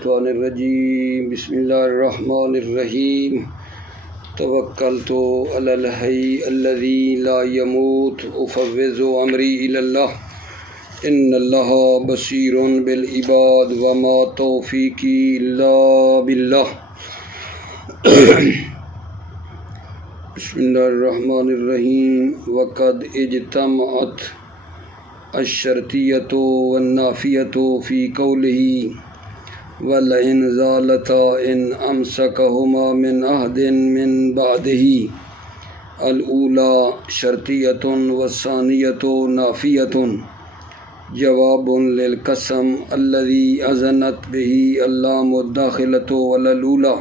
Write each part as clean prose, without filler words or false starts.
الشیطان الرجیم بسم اللہ الرحمن الرحیم توکلت علی الحی الذی لا یموت افوض امری الی اللہ ان اللہ بصیر بالعباد وما توفیقی الا باللہ۔ بسم اللہ الرحمن الرحیم وقد اجتمعت الشرطیۃ والنافیۃ فی قولہ ولئن زالتا ان امسکہما من عہد من بعدہ الاولی شرطیۃ والثانیۃ نافیۃ جواب للقسم الذی اذنت بہ اللام الداخلۃ علی الاولی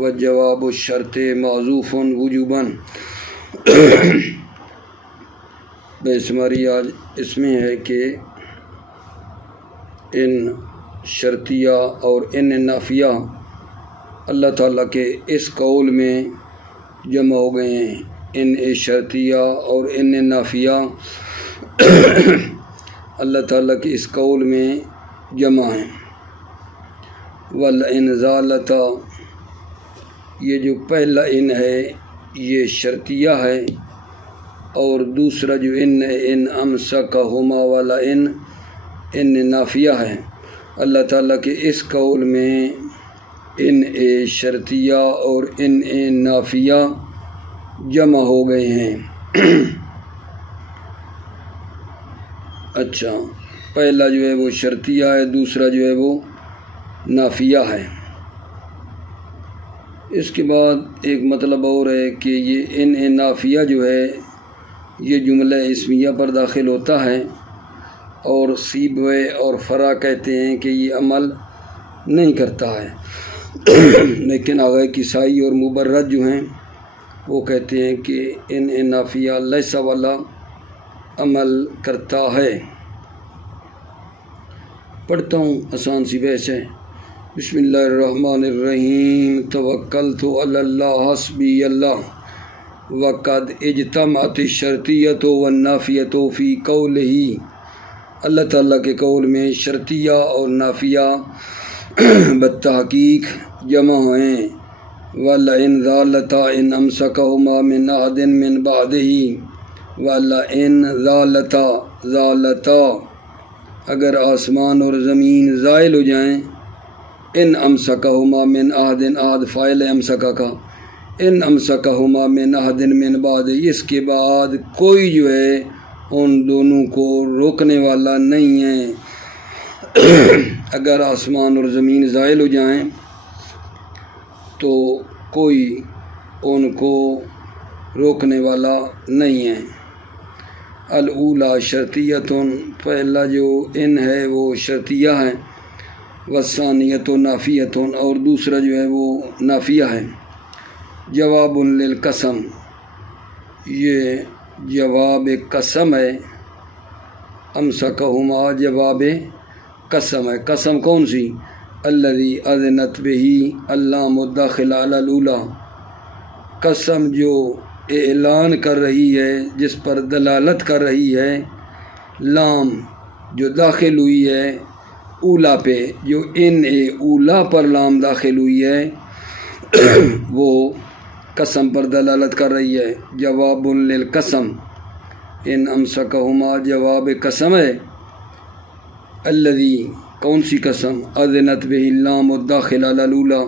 وجواب الشرط معذوف وجوباً۔ بحث ہماری آج اس میں ہے کہ ان شرطیہ اور ان نافیہ اللہ تعالیٰ کے اس قول میں جمع ہو گئے ہیں۔ ان شرطیہ اور ان نافیہ اللہ تعالیٰ کے اس قول میں جمع ہیں۔ وَلَئِنْ زَالَتَا یہ جو پہلا ان ہے یہ شرطیہ ہے، اور دوسرا جو ان امسکہما والا ان نافیہ ہے۔ اللہ تعالیٰ کے اس قول میں ان شرطیہ اور ان نافیہ جمع ہو گئے ہیں۔ اچھا، پہلا جو ہے وہ شرطیہ ہے، دوسرا جو ہے وہ نافیہ ہے۔ اس کے بعد ایک مطلب اور ہے کہ یہ ان نافیہ جو ہے یہ جملہ اسمیہ پر داخل ہوتا ہے، اور سیبوے اور فرا کہتے ہیں کہ یہ عمل نہیں کرتا ہے، لیکن آغا کسائی اور مبرد جو ہیں وہ کہتے ہیں کہ ان نافیہ لیسا والا عمل کرتا ہے۔ پڑھتا ہوں، آسان سی بحث ہے۔ بسم اللہ الرحمن الرحیم توکلت علی اللہ حسبی اللہ وقد اجتمعت الشرطیۃ والنافیۃ فی قولہ اللہ تعالیٰ کے قول میں شرطیہ اور نافیہ بالتحقیق جمع ہیں۔ وَلَئِنْ زَالَتَا إِنْ أَمْسَكَهُمَا مِنْ عَهْدٍ مِّن بَعْدِهِ وَلَئِنْ زَالَتَا اگر آسمان اور زمین زائل ہو جائیں، ان امسکہما من عہد، عہد فاعل امسکا کا، ان امسکہما من عہد من بعد، اس کے بعد کوئی جو ہے ان دونوں کو روکنے والا نہیں ہے۔ اگر آسمان اور زمین زائل ہو جائیں تو کوئی ان کو روکنے والا نہیں ہے۔ الاولی شرطیۃ پہلا جو ان ہے وہ شرطیہ ہے، والثانیۃ نافیۃ اور دوسرا جو ہے وہ نافیہ ہے۔ جواب للقسم یہ جواب قسم ہے، امسکہما جواب قسم ہے۔ قسم کون سی؟ الذی اذنت بہ اللام الداخلہ علی الاولی، قسم جو اعلان کر رہی ہے، جس پر دلالت کر رہی ہے لام جو داخل ہوئی ہے اولا پہ، جو ان اولا پر لام داخل ہوئی ہے وہ قسم پر دلالت کر رہی ہے۔ جواب للقسم ان امسکہما جواب قسم ہے، الذی کون سی قسم؟ اذنت بہ اللام الداخل علی الاولی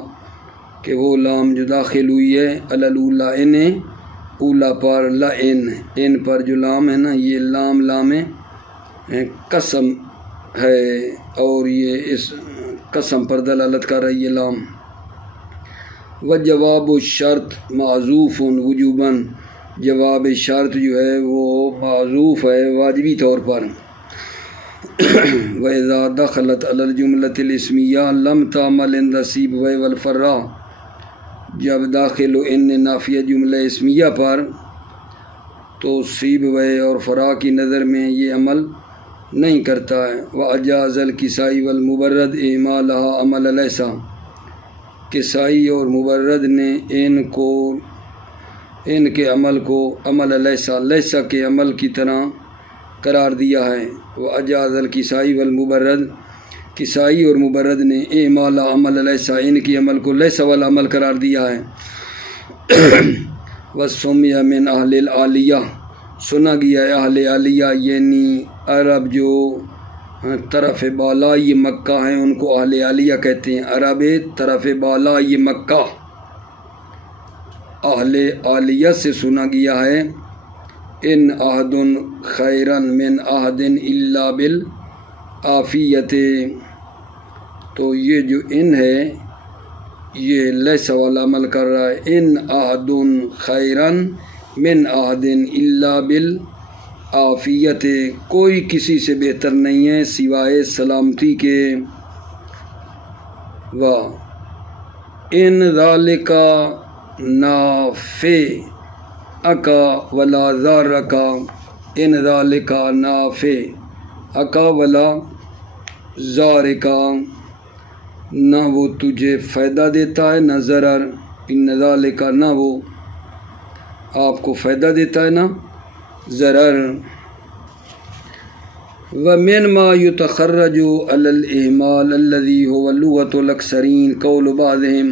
کہ وہ لام جو داخل ہوئی ہے علی الاولی ان اولا پر، ان پر جو لام ہے نا یہ لام قسم ہے، اور یہ اس قسم پر دلالت کر رہی ہے لام۔ وجواب الشرط معذوف وجوباً جواب شرط جو ہے وہ معذوف ہے واجبی طور پر۔ وَإِذَا دَخَلَتْ عَلَى الْجُمْلَةِ الْإِسْمِيَّةِ لَمْ تَعْمَلْ عِنْدَ سِيبْوَيْ وَالْفَرَّا جب داخل ہو ان نافیہ جملہ اسمیہ پر تو سیبوے اور فرا کی نظر میں یہ عمل نہیں کرتا ہے۔ وَأَجَازَ الْكِسَائِي وَالْمُبَرَّدِ إِعْمَالَهَا عَمَلَ لَيْسَ کسائی اور مبرد نے ان کے عمل کو عمل لیسا کے عمل کی طرح قرار دیا ہے۔ وَأَجَازَ الْكِسَائِي وَالْمُبَرَّدِ کسائی اور مبرد نے اعمال عمل لیسا ان کی عمل کو لیسا والا عمل قرار دیا ہے۔ وسمیہ من اہل العالیہ، سنا گیا ہے اہل عالیہ یعنی عرب جو طرف بالا یہ مکہ ہیں ان کو اہل عالیہ کہتے ہیں۔ عرب طرف بالا یہ مکہ، اہل عالیہ سے سنا گیا ہے ان عہد خیرا من عہد الا بالعافیت، تو یہ جو ان ہے یہ لیس والا عمل کر رہا ہے۔ ان عہد خیرا من عہد الا بالعافیت، کوئی کسی سے بہتر نہیں ہے سوائے سلامتی کے۔ و ان ذالک نافع اکا ولا ضارکا، ان ذالک نافع اکا ولا ضارکا، نہ وہ تجھے فائدہ دیتا ہے نہ ضرر، ان ذالک نہ وہ آپ کو فائدہ دیتا ہے نہ ضرر۔ ومن ما يتخرج على الاحمال الذي هو لغة الاکثرین قول بعضهم،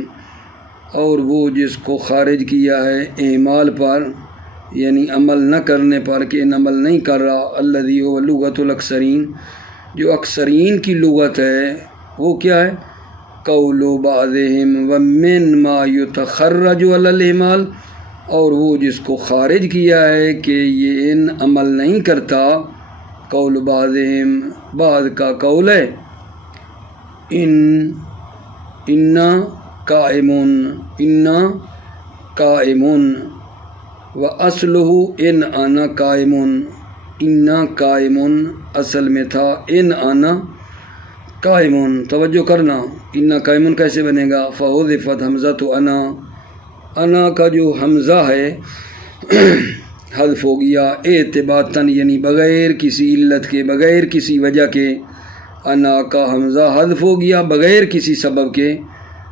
اور وہ جس کو خارج کیا ہے اعمال پر یعنی عمل نہ کرنے پر کہ ان عمل نہیں کر رہا، الذی هو لغۃ الاکثرین جو اکثرین کی لغت ہے وہ کیا ہے؟ قول بعضهم ومن ما يتخرج علی الاحمال، اور وہ جس کو خارج کیا ہے کہ یہ ان عمل نہیں کرتا، قول بعضهم بعض کا قول ہے انا قائمون و اصلہ ان انا قائمون، انا قائمون اصل میں تھا ان انا قائمون، توجہ کرنا انا قائمون کیسے بنے گا؟ فحذفت حمزہ انا کا جو حمزہ ہے حذف ہو گیا اعتباطاً یعنی بغیر کسی علت کے، بغیر کسی وجہ کے، انا کا حمزہ حذف ہو گیا بغیر کسی سبب کے۔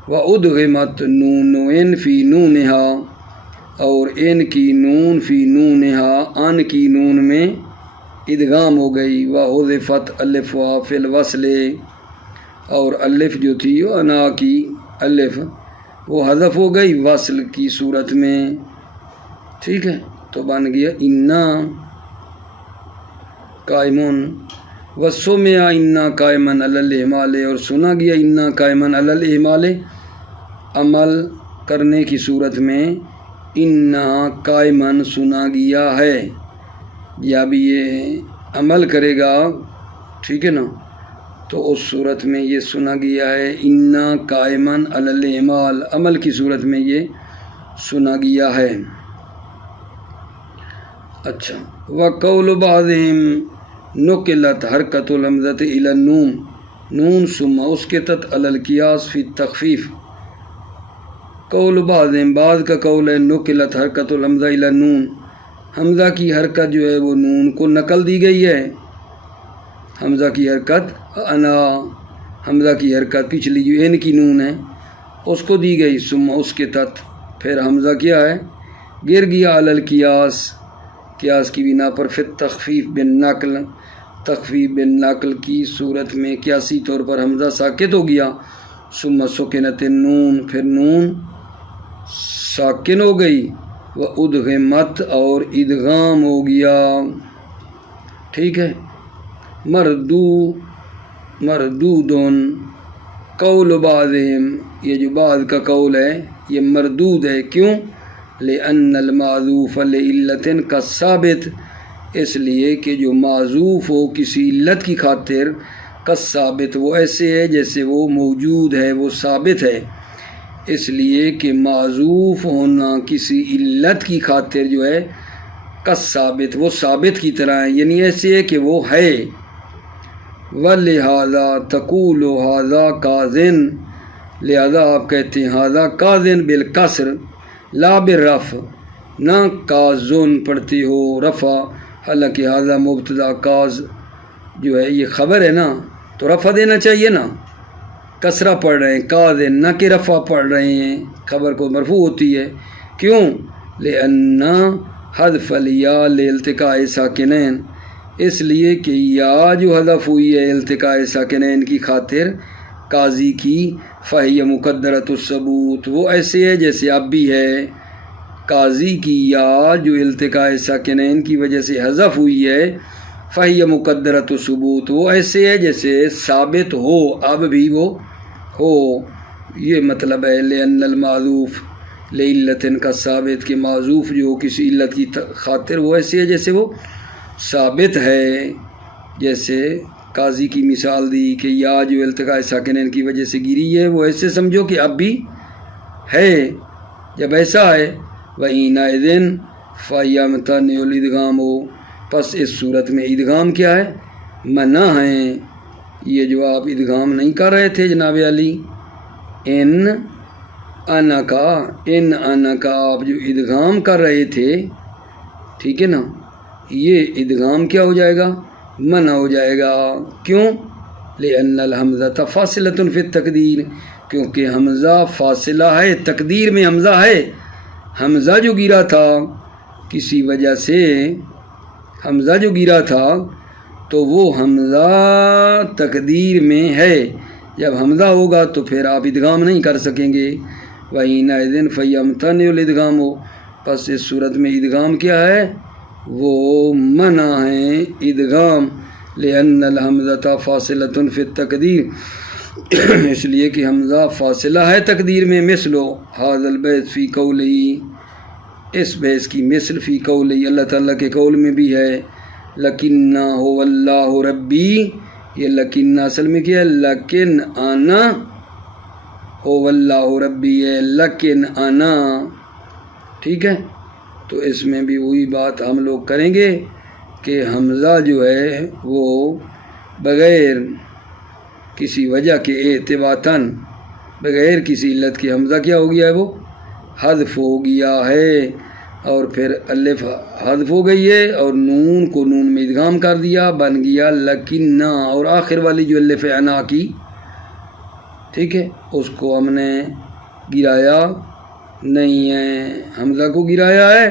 وَأُدْغِمَتْ نُونٌ فِي نُونِهَا، اور ان کی نون فی نونہا ان کی نون میں ادغام ہو گئی۔ وَحُذِفَتْ الِّفُ فِي الْوَصْلِ، اور الف جو تھی انا کی الف وہ حذف ہو گئی وصل کی صورت میں، ٹھیک ہے، تو بن گیا انا قائمون۔ وسمع انا قائمن علی الاحمال، اور سنا گیا انا قائمن علی الاحمال عمل کرنے کی صورت میں انا قائمن سنا گیا ہے، یا بھی یہ عمل کرے گا، ٹھیک ہے نا، تو اس صورت میں یہ سنا گیا ہے انا قائمن علی الاحمال، عمل کی صورت میں یہ سنا گیا ہے۔ اچھا، وقول بعضهم نقلت حرکت الحمزۃ الی النون، نون ثم اسکتت علی القیاس فی التخفیف۔ قول بعضهم بعض کا قول ہے نقلت حرکت الحمزہ الی النون، حمزہ کی حرکت جو ہے وہ نون کو نقل دی گئی ہے، حمزہ کی حرکت انا، حمزہ کی حرکت پچھلی جو ان کی نون ہے اس کو دی گئی، ثم اسکتت پھر حمزہ کیا ہے گر گیا علی القیاس، قیاس کی بنا پر، پھر تخفیف بالنقل، تخفیف بالنقل کی صورت میں قیاسی طور پر حمزہ ساکت ہو گیا، ثم سکنت النون پھر نون ساکن ہو گئی، وادغمت اور ادغام ہو گیا، ٹھیک ہے۔ مردودن قول بعضهم، یہ جو بعض کا قول ہے یہ مردود ہے، کیوں؟ لأن المعذوف لعلت کالثابت، اس لیے کہ جو معذوف ہو کسی علت کی خاطر، کالثابت وہ ایسے ہے جیسے وہ موجود ہے، وہ ثابت ہے، اس لیے کہ معذوف ہونا کسی علت کی خاطر جو ہے کالثابت وہ ثابت کی طرح ہے، یعنی ایسے ہے کہ وہ ہے۔ وَلِهَذَا تَقُولُ هَذَا كَاذٍ، لہذا آپ کہتے ہیں هَذَا كَاذٍ بالکسر لا بالرفع، نہ کاذن پڑھتے ہو رفع، حالانکہ هذا مبتدا کاز جو ہے یہ خبر ہے نا، تو رفع دینا چاہیے نا، کسرہ پڑھ رہے ہیں کاذن، نہ کہ رفع پڑھ رہے ہیں، خبر کو مرفوع ہوتی ہے، کیوں؟ لأن حذف الیا لالتقاء ساکنین، اس لیے کہ یا جو حذف ہوئی ہے التقاء ساکنین کی خاطر قاضی کی فہی مقدرۃ الثبوت، وہ ایسے ہے جیسے اب بھی ہے۔ قاضی کی یا جو التقاء ساکنین کی وجہ سے حذف ہوئی ہے فہی مقدرۃ الثبوت، وہ ایسے ہے جیسے ثابت ہو، اب بھی وہ ہو۔ یہ مطلب ہے لأن المعذوف لعلت کا ثابت کہ معذوف جو ہو کسی علت کی خاطر وہ ایسے ہے جیسے وہ ثابت ہے۔ جیسے قاضی کی مثال دی کہ یا جو التقاء ساکنین کی وجہ سے گری ہے وہ ایسے سمجھو کہ اب بھی ہے۔ جب ایسا ہے وَإِنَئِذٍ فَيَمْتَنِعُ الْإِدْغَامُ، پس اس صورت میں ادغام کیا ہے؟ منع ہے۔ یہ جو آپ ادغام نہیں کر رہے تھے جناب علی، ان انا کا آپ جو ادغام کر رہے تھے، ٹھیک ہے نا، یہ ادغام کیا ہو جائے گا؟ منع ہو جائے گا۔ کیوں؟ لأن الحمزۃ فاصلۃ فی التقدیر، کیونکہ حمزہ فاصلہ ہے، تقدیر میں حمزہ ہے۔ حمزہ جو گرا تھا کسی وجہ سے، حمزہ جو گرا تھا تو وہ حمزہ تقدیر میں ہے۔ جب حمزہ ہوگا تو پھر آپ ادغام نہیں کر سکیں گے۔ وَإِنَئِذٍ فَيَمْتَنِعُ الْإِدْغَامُ، پس اس صورت میں ادغام کیا ہے؟ وہ منع ہے ادغام، لأن الحمزۃ فاصلۃ فی التقدیر، اس لیے کہ حمزہ فاصلہ ہے تقدیر میں۔ مثل ھذا البیت فی قولہ، اس بیت کی مثل فی قولہ اللہ تعالیٰ کے قول میں بھی ہے، لکنہ هو اللہ ربی، یہ لکنہ اصل میں کیا ہے؟ لیکن انا هو اللہ ربی ہے، لیکن انا، ٹھیک ہے۔ تو اس میں بھی وہی بات ہم لوگ کریں گے کہ حمزہ جو ہے وہ بغیر کسی وجہ کے اعتباطاً، بغیر کسی علت کے حمزہ کیا ہو گیا ہے؟ وہ حذف ہو گیا ہے، اور پھر الف حذف ہو گئی ہے اور نون کو نون میں ادغام کر دیا، بن گیا لکنہ، اور آخر والی جو الف انا کی، ٹھیک ہے، اس کو ہم نے گرایا نہیں ہے، حمزہ کو گرایا ہے،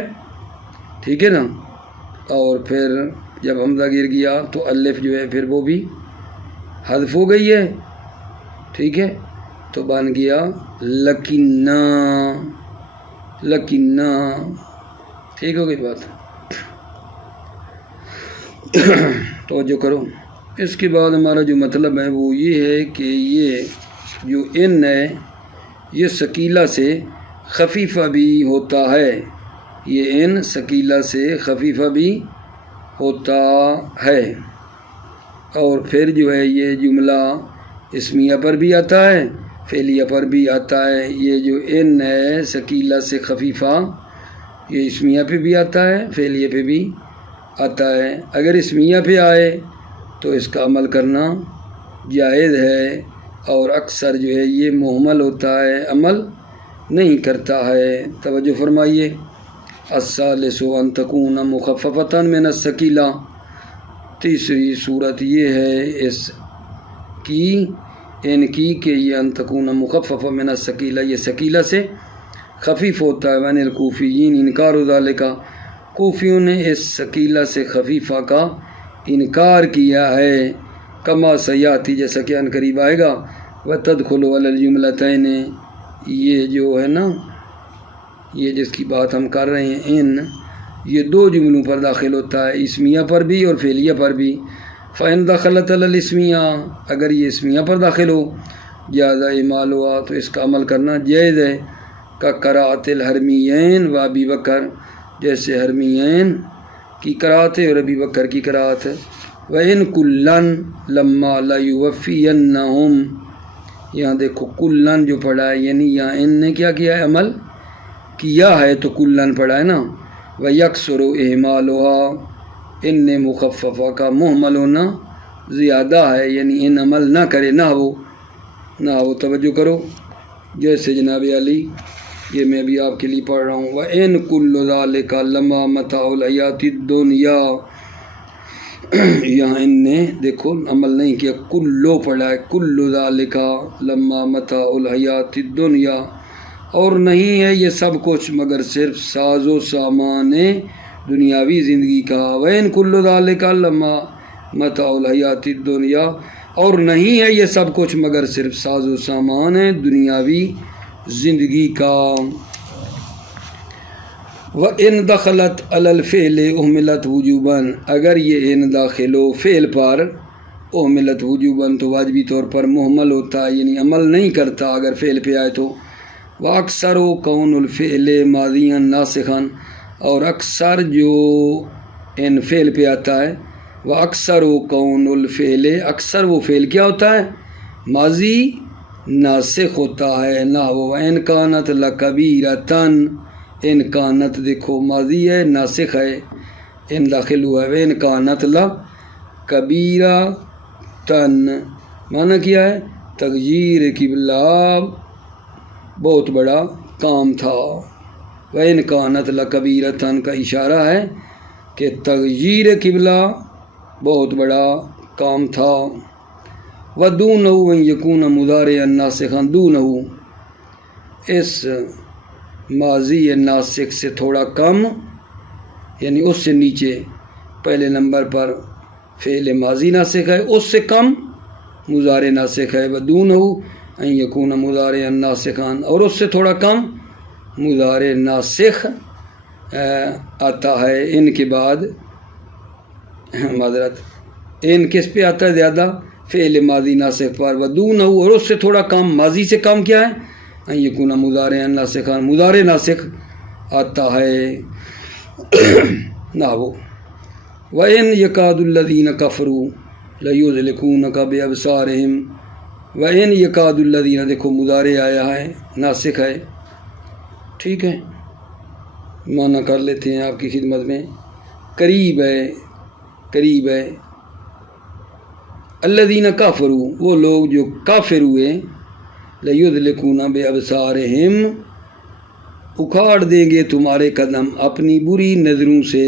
ٹھیک ہے نا، اور پھر جب حمزہ گر گیا تو الف جو ہے پھر وہ بھی حذف ہو گئی ہے، ٹھیک ہے، تو بن گیا لکنہ، لکنہ، ٹھیک ہو گئی بات۔ توجہ کرو، اس کے بعد ہمارا جو مطلب ہے وہ یہ ہے کہ یہ جو ان ہے یہ ثقیلہ سے خفیفہ بھی ہوتا ہے، یہ ان ثقیلہ سے خفیفہ بھی ہوتا ہے، اور پھر جو ہے یہ جملہ اسمیہ پر بھی آتا ہے، فعلیہ پر بھی آتا ہے۔ یہ جو ان ہے ثقیلہ سے خفیفہ، یہ اسمیہ پہ بھی آتا ہے، فعلیہ پہ بھی آتا ہے۔ اگر اسمیہ پہ آئے تو اس کا عمل کرنا جائز ہے، اور اکثر جو ہے یہ مہمل ہوتا ہے، عمل نہیں کرتا ہے۔ توجہ فرمائیے، الثالث ان تکون مخففۃ من الثقیلہ، تیسری صورت یہ ہے اس کی، ان کی، کہ یہ ان تکون مخففہ من الثقیلہ، یہ ثقیلہ سے خفیف ہوتا ہے۔ وعن الکوفیین انکار ذالک، کوفیوں نے اس ثقیلہ سے خفیفہ کا انکار کیا ہے، کما سیاتی، جیسا کہ ان قریب آئے گا، وتدخل علی الجملتین، یہ جو ہے نا، یہ جس کی بات ہم کر رہے ہیں ان، یہ دو جملوں پر داخل ہوتا ہے، اسمیہ پر بھی اور فعلیہ پر بھی۔ فإن دخلت علی الاسمیہ، اگر یہ اسمیہ پر داخل ہو، جاز اعمال ہوا، تو اس کا عمل کرنا جائز ہے، کا قراءۃ الحرمیین و ابی بکر، جیسے حرمیین کی قراءت اور ابی بکر کی قراءت۔ وإن کلن لما لیوفینہم، یہاں دیکھو کلن جو پڑھا ہے، یعنی یہاں ان نے کیا کیا ہے؟ عمل کیا ہے، تو کلن پڑھا ہے نا۔ ویکثر اہمالها، ان نے مخففہ کا محمل ہونا زیادہ ہے، یعنی ان عمل نہ کرے، نہ ہو، توجہ کرو، جیسے جناب علی، یہ میں بھی آپ کے لیے پڑھ رہا ہوں، وَإِن كُلُّ ذَلِكَ لَمَّا مَتَاعُ الْحَيَاةِ الدُّنْيَا، یہاں ان نے دیکھو عمل نہیں کیا، کلو پڑھا ہے، کُلُّ ذَلِكَ لَمَّا مَتَاعُ الْحَيَاةِ الدُّنْيَا، اور نہیں ہے یہ سب کچھ مگر صرف ساز و سامان دنیاوی زندگی کا، وَإِن كُلُّ ذَلِكَ لَمَّا مَتَاعُ الْحَيَاةِ الدُّنْيَا، اور نہیں ہے یہ سب کچھ مگر صرف ساز و سامان ہے دنیاوی زندگی کا۔ وَإِن دَخَلَتْ عَلَى الْفِعْلِ أُهْمِلَتْ وُجُوبًا، اگر یہ ان داخل ہو فعل پر، اُهْمِلَتْ وُجُوبًا تو واجبی طور پر محمل ہوتا ہے، یعنی عمل نہیں کرتا اگر فعل پہ آئے تو۔ وَأَكْثَرُ كَوْنُ الْفِعْلِ مَاضِيًا نَاسِخًا، اور اکثر جو ان فعل پہ آتا ہے، وَأَكْثَرُ كَوْنُ الْفِعْلِ، اکثر وہ فعل کیا ہوتا ہے؟ ماضی ناسخ ہوتا ہے۔ نحو وَإِن كَانَتْ لَكَبِيرَةً، ان کانت دیکھو ماضی ہے ناسخ ہے، ان داخل ہوا ہے، وَإِن كَانَتْ لَكَبِيرَةً، معنی کیا ہے؟ تغییر قبلہ بہت بڑا کام تھا۔ وَإِن كَانَتْ لَكَبِيرَةً کا اشارہ ہے کہ تغییر قبلہ بہت بڑا کام تھا۔ وَدُونَهُ أَن يَكُونَ مُضَارِعًا نَاسِخًا، دونہو اس ماضی ناسخ سے تھوڑا کم، یعنی اس سے نیچے، پہلے نمبر پر فعل ماضی ناسخ ہے، اس سے کم مضارع ناسخ ہے۔ وَدُونَهُ أَن يَكُونَ مُضَارِعًا نَاسِخًا، اور اس سے تھوڑا کم مضارع ناسخ آتا ہے۔ ان کے بعد معذرت، ان کس پہ آتا ہے زیادہ؟ فعل ماضی ناسخ پر۔ وَدُونَهُ، اور اس سے تھوڑا کم، ماضی سے کم کیا ہے؟ ان یکون مضارعا ناسخا، مضارع ناسخ آتا ہے۔ نحو وَإِن يَكَادُ الَّذِينَ كَفَرُوا لَيُزْلِقُونَكَ بِأَبْصَارِهِمْ، وَإِن يَكَادُ الَّذِينَ دیکھو مضارع آیا ہے ناسخ ہے، ٹھیک ہے، معنی کر لیتے ہیں آپ کی خدمت میں، قریب ہے، قریب ہے۔ الذین کافروا، وہ لوگ جو کافر ہوئے، لیذلقون بابصارہم، اکھاڑ دیں گے تمہارے قدم اپنی بری نظروں سے۔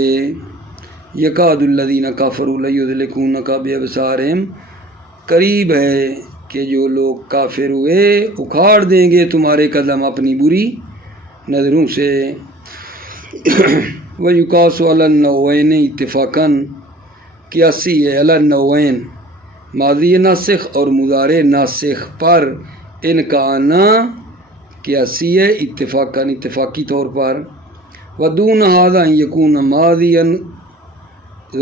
یکاد الذین کافروا لیذلقونک بابصارہم، قریب ہے کہ جو لوگ کافر ہوئے اکھاڑ دیں گے تمہارے قدم اپنی بری نظروں سے۔ وَيُقَاسُ عَلَى النَّوْعَيْنِ اتفاقاً، قیاسی ہے علی النوعین، ماضی ناسخ اور مضارع ناسخ پر ان کا آنا قیاسی ہے اتفاقاً، اتفاقی طور پر۔ وَدُونَ هَذَا أَن يَكُونَ مَاضِيًا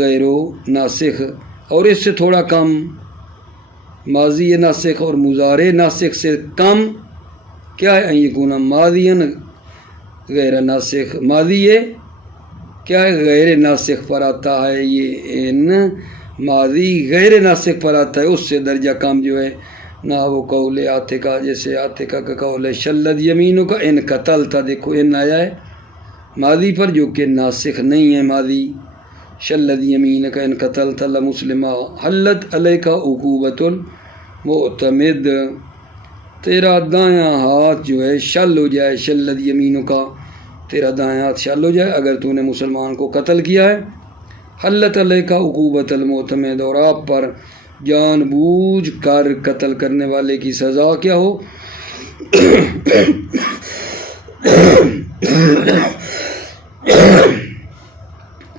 غیر ناسخ، اور اس سے تھوڑا کم، ماضی ناسخ اور مضارع ناسخ سے کم کیا ہے؟ أن يكون ماضيا غیر ناسخ، ماضی یہ کیا ہے؟ غیر ناسخ پر آتا ہے، یہ ان ماضی غیر ناسخ پر آتا ہے، اس سے درجہ کم جو ہے۔ نہ وہ قول عاتقہ، جیسے عاتقہ کا قول ہے شلت یمینوں کا ان قتل تھا، دیکھو ان آیا ہے ماضی پر جو کہ ناسخ نہیں ہے ماضی۔ شلت یمین کا ان قتل تھا لمسلمہ، حلت علیہ عقوبۃ المعتمد، تیرا دایاں ہاتھ جو ہے شل ہو جائے، شلت یمینوں کا تیرا دایاں ہاتھ شل ہو جائے اگر تو نے مسلمان کو قتل کیا ہے۔ حلت علیہ کا عقوبۃ المعتمد، اور آپ پر جان بوجھ کر قتل کرنے والے کی سزا کیا ہو؟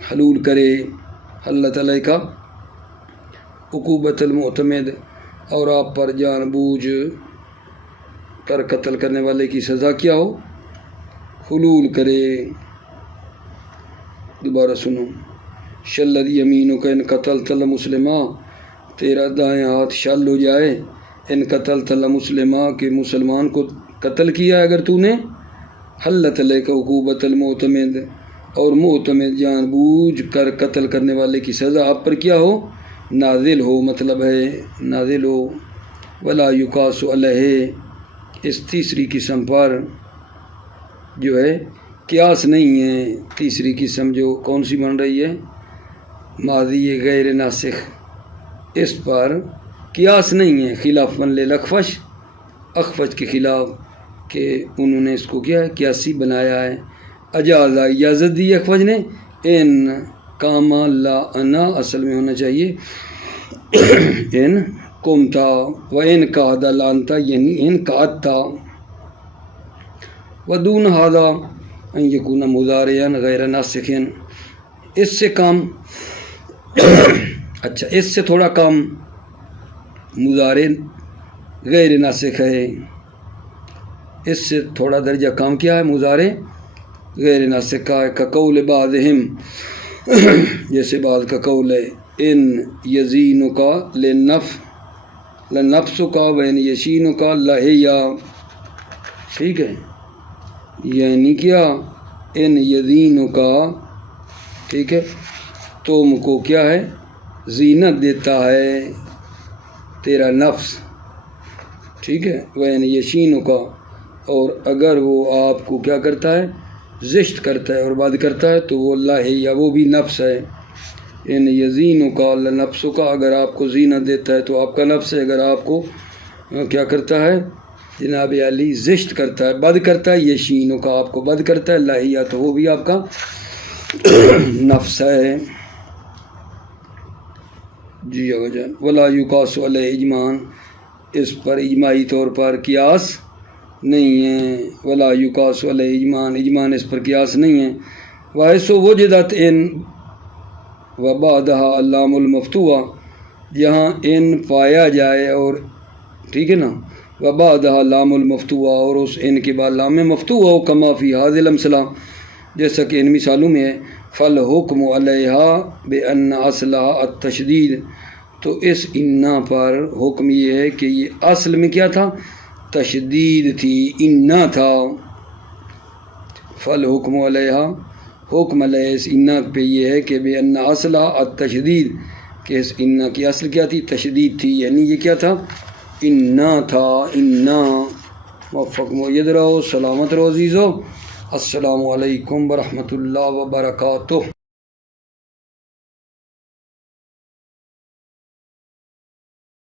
حلول کرے، حلت علیہ کا عقوبۃ المعتمد، اور آپ پر جان بوجھ کر قتل کرنے والے کی سزا کیا ہو؟ حلول کرے۔ دوبارہ سنو، شلت یمینوں کا ان قتل تل مسلمہ، تیرا دائیں ہاتھ شل ہو جائے، ان قتل تل مسلمہ کے مسلمان کو قتل کیا اگر تو نے، حلت علیہ کا عقوبۃ المعتمد، اور معتمد جان بوجھ کر قتل کرنے والے کی سزا آپ پر کیا ہو؟ نازل ہو، مطلب ہے نازل ہو۔ ولا یقاس علیہ، اس تیسری قسم پر جو ہے قیاس نہیں ہے، تیسری قسم جو کون سی بن رہی ہے؟ ماضی غیر ناسخ، اس پر قیاس نہیں ہے، خلاف من للأخفش، اخفش کے خلاف، کہ انہوں نے اس کو کیا ہے؟ قیاسی بنایا ہے۔ اجازہ، اجازت دی اخفش نے، ان کاما لا انا اصل میں ہونا چاہیے ان کمتا، و ان قعد لانتا، یعنی ان قعدتا۔ ودون هذا ان یکون مضارعا غیر ناسخ، اس سے کم اچھا اس سے تھوڑا کم مضارع غیر ناسخ ہے، اس سے تھوڑا درجہ کم کیا ہے مضارع غیر ناسخ کا ہے، کقول بعضہم جیسے بعض کا قول ہے ان یزینک لنفسک وان یشینک لہیا، ٹھیک ہے، یعنی کیا ان یزینک، ٹھیک ہے، تم کو کیا ہے زینت دیتا ہے تیرا نفس، ٹھیک ہے، وین یشینک، اور اگر وہ آپ کو کیا کرتا ہے زشت کرتا ہے اور بات کرتا ہے تو وہ اللہ یا وہ بھی نفس ہے، ان یزینک لنفسک، اگر آپ کو زینت دیتا ہے تو آپ کا نفس ہے، اگر آپ کو کیا کرتا ہے جناب علی زشت کرتا ہے بد کرتا ہے، یشینک آپ کو بد کرتا ہے، اللہ تو وہ بھی آپ کا نفس ہے۔ جی جان ولا یقاس علیہ اجمان، اس پر اجماعی طور پر قیاس نہیں ہے، ولا یقاس علیہ اجمان، اجمان اس پر قیاس نہیں ہے، وحیث وجدت ان وبعدہ علام المفتوح، جہاں ان پایا جائے اور ٹھیک ہے نا وبعدہ لام المفتوح، اور اس ان کے بعد لام مفتوح ہو، کما فی هذه الامثلہ، جیسا کہ ان مثالوں میں ہے، فالحکم علیہا بان اصلها التشدید، تو اس انا پر حکم یہ ہے کہ یہ اصل میں کیا تھا تشدید تھی، انا تھا، فالحکم علیہا، حکم علیہ اس انا پہ یہ ہے کہ بان اصلها التشدید، کہ اس انا کی اصل کیا تھی تشدید تھی، یعنی یہ کیا تھا انا تھا، انا۔ موفق مؤید رہو، سلامت رہو عزیزو، السلام علیکم ورحمۃ اللہ وبرکاتہ۔